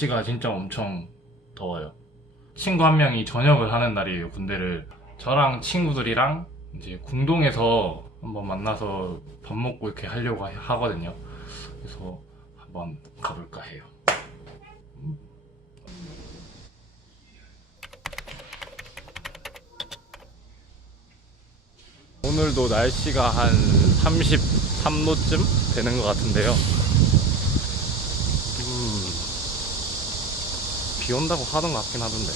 날씨가 진짜 엄청 더워요. 친구 한 명이 전역을 하는 날이에요, 군대를. 저랑 친구들이랑 이제 궁동에서 한번 만나서 밥 먹고 이렇게 하려고 하- 하거든요. 그래서 한번 가볼까 해요. 오늘도 날씨가 한 33도쯤 되는 것 같은데요. 비 온다고 하던 것 같긴 하던데.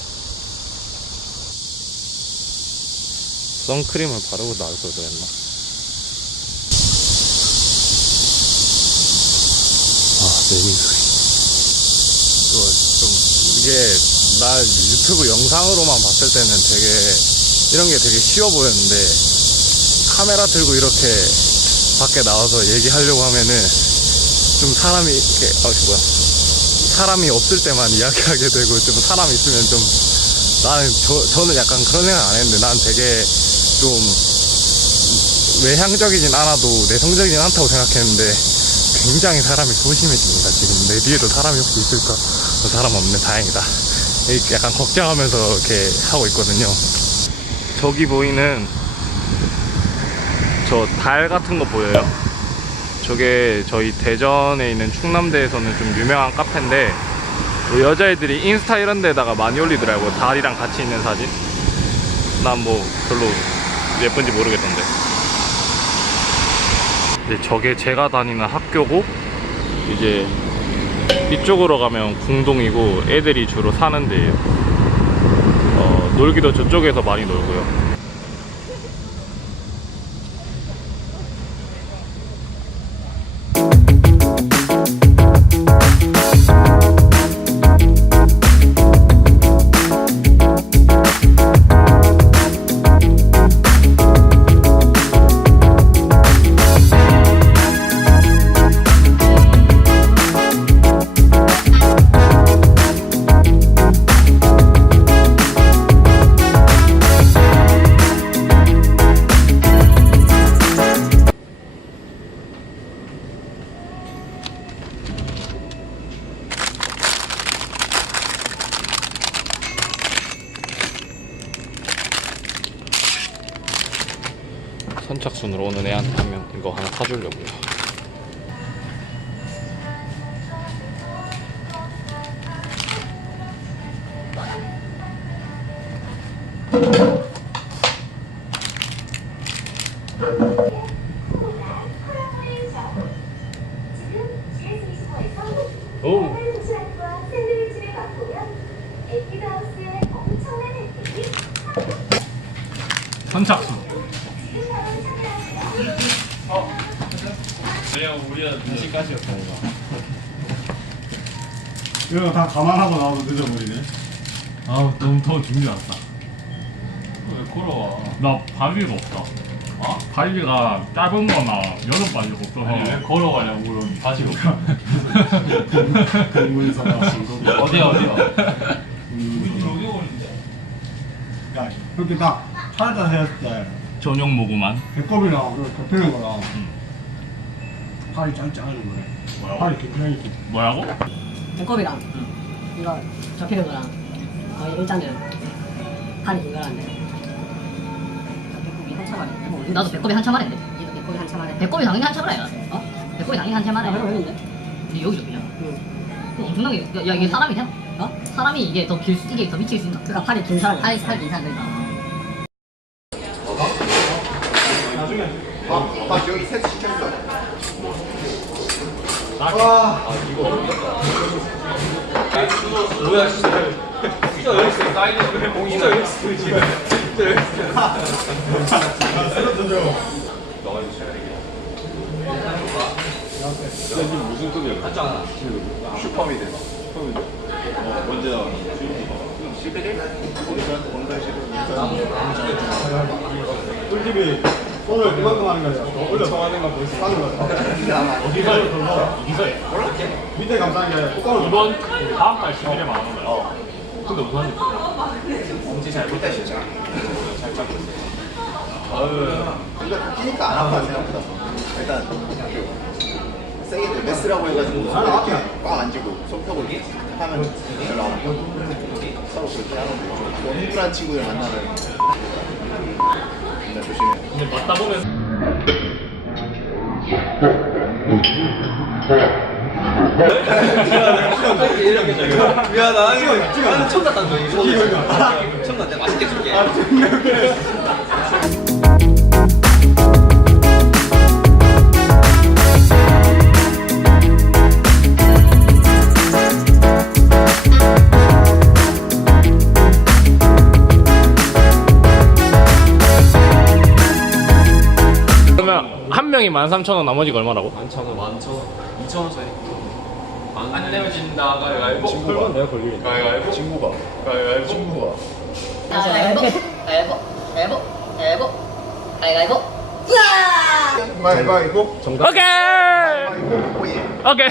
선크림을 바르고 나올 걸 그랬나? 아, 내민 좀, 이게, 나 유튜브 영상으로만 봤을 때는 되게, 이런 게 되게 쉬워 보였는데, 카메라 들고 이렇게 밖에 나와서 얘기하려고 하면은, 좀 사람이, 이렇게, 아, 뭐야. 사람이 없을 때만 이야기하게 되고, 좀 사람 있으면 좀, 나는, 저, 저는 약간 그런 생각 안 했는데, 난 되게 좀, 외향적이진 않아도 내성적이진 않다고 생각했는데, 굉장히 사람이 소심해집니다. 지금 내 뒤에도 사람이 혹시 있을까? 어, 사람 없네. 다행이다. 약간 걱정하면서 이렇게 하고 있거든요. 저기 보이는 저 달 같은 거 보여요? 저게 저희 대전에 있는 충남대에서는 좀 유명한 카페인데 뭐 여자애들이 인스타 이런 데다가 많이 올리더라고요. 달이랑 같이 있는 사진. 난 뭐 별로 예쁜지 모르겠던데. 이제 저게 제가 다니는 학교고 이제 이쪽으로 가면 궁동이고 애들이 주로 사는 데예요. 어, 놀기도 저쪽에서 많이 놀고요. 선착순으로 오는 애한테 하면 이거 하나 사주려고요. 이거 다 감안하고 나와도 늦어버리네. 아우 너무 더워 준비 왔다. 왜 걸어와? 나 바지가 없다. 어? 바지가 짧은 거나 여름 바지가 없어서. 아니 왜 걸어가냐고 그럼 바지로 공문서가 신고. 어디야 어디야? 공문서. 어디 걸리는데? 야, 그렇게 딱 차에다 했을 때 저녁 모구만. 배꼽이랑 그 덮이는 거랑 팔이 않은 거네. 뭐라고? 팔이 긴. 뭐라고? 배꼽이랑 이거 접히는 거랑 거의 일장면 팔이 이거란데 배꼽이 한참 안해 나도 배꼽이 한참 안해 얘도 배꼽이 한참 안해 배꼽이 당연히 한참 안해 어? 배꼽이 당연히 한참 안해 그럼 했는데 근데 여기도 그냥 응 엄청나게 야, 야 이게 사람이 돼? 어? 사람이 이게 더 길 수, 이게 더 미칠 수 있나? 그니까 팔이 긴 사람 팔이 팔긴 사람 그러니까 아, 여기 세트 시켰어. 뭐야 진짜 진짜 있어 사이드 진짜 여기 있어 지금 진짜 여기 있어 무슨 소리야? 하잖아. 슈퍼미드. 언제 나와? 11일? 오늘 꿀집이 오늘 그만큼 하는 거야. 올려서 하는 거 벌써 사는 거야. 어디서 해? 어디서 해? 밑에 감사한 게 똑바로 이번 다음 달 10일에 만원 거야. 근데 무슨 한지 엄지 잘 못다 진짜. 잘 잡고 있어. 이거 끼니까 안 아파 생각보다. 일단 그 세게 메스라고 해가지고 손 이렇게 꽉 만지고 손 펴고 이렇게 탁 하면 별로 안. 서로 그렇게 하는 거죠. 또 흥분한 친구들 만나면 나 조심해. 근데 맞다 보면 미안하다 아니 나는 처음 거 이거 처음 났대 맛있게 줄게 한 명이 13,000원 나머지가 얼마라고? 만천원 만천원 이천원 짜리 안 내면 진다. 가위바위보 친구가. 내가 걸리겠다 가위바위보 친구가. 가위바위보 친구가. 가위바위보 가위바위보 가위바위보 가위바위보 가위바위보. 가위바위보 오케이! 오예. 오케이.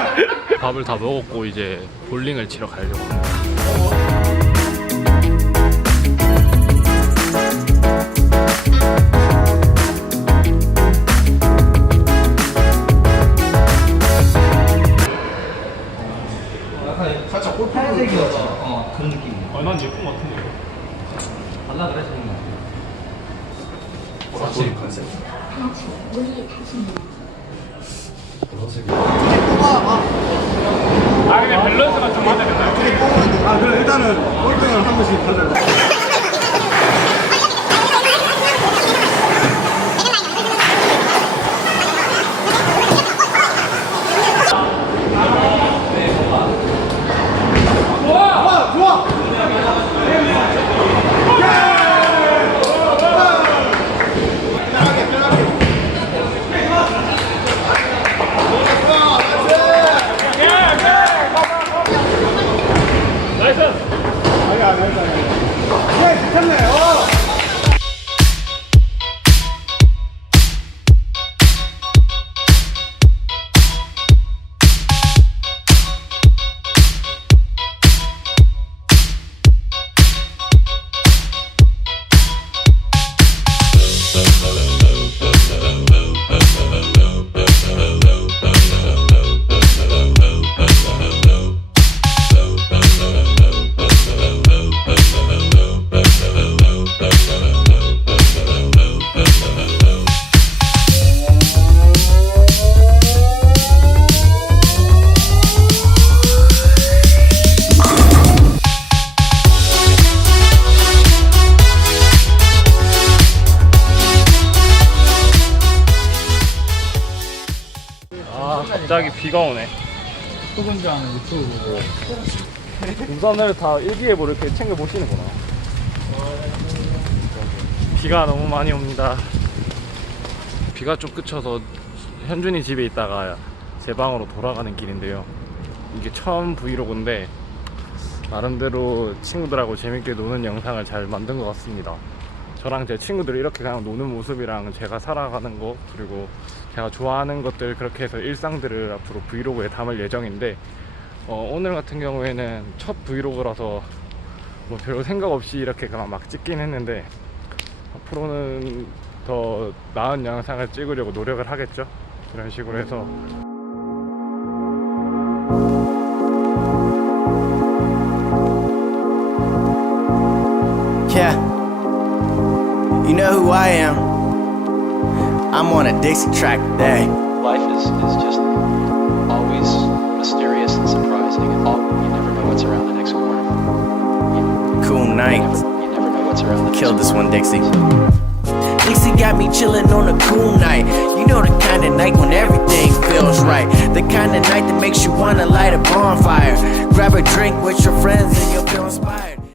밥을 다 먹었고 이제 볼링을 치러 가려고 합니다. 살짝 골프 어 그런 느낌. 얼마나 예쁜 것 같은데. 달라 그래 지금. 확실히 컨셉. 아 근데 밸런스가 좀 맞아야 된다. 아 그래 일단은 꼴등을 한 번씩 가자. 아 갑자기 비가 오네. 않은 유튜브. 우산을 다 일기예보 이렇게 챙겨 보시는구나. 비가 너무 많이 옵니다. 비가 좀 그쳐서 현준이 집에 있다가 제 방으로 돌아가는 길인데요. 이게 처음 브이로그인데 나름대로 친구들하고 재밌게 노는 영상을 잘 만든 것 같습니다. 저랑 제 친구들이 이렇게 그냥 노는 모습이랑 제가 살아가는 거 그리고 제가 좋아하는 것들 그렇게 해서 일상들을 앞으로 브이로그에 담을 예정인데 어, 오늘 같은 경우에는 첫 브이로그라서 뭐 별로 생각 없이 이렇게 그냥 막 찍긴 했는데 앞으로는 더 나은 영상을 찍으려고 노력을 하겠죠? 이런 식으로 해서 who I am. I'm on a Dixie track today. life is, is just always mysterious and surprising and all, you never know what's around the next corner. You, Cool you night. never, you never know what's around the next Killed this one, Dixie. Dixie got me chillin' on a cool night. You know the kind of night when everything feels right. The kind of night that makes you wanna light a bonfire. Grab a drink with your friends and you'll feel inspired.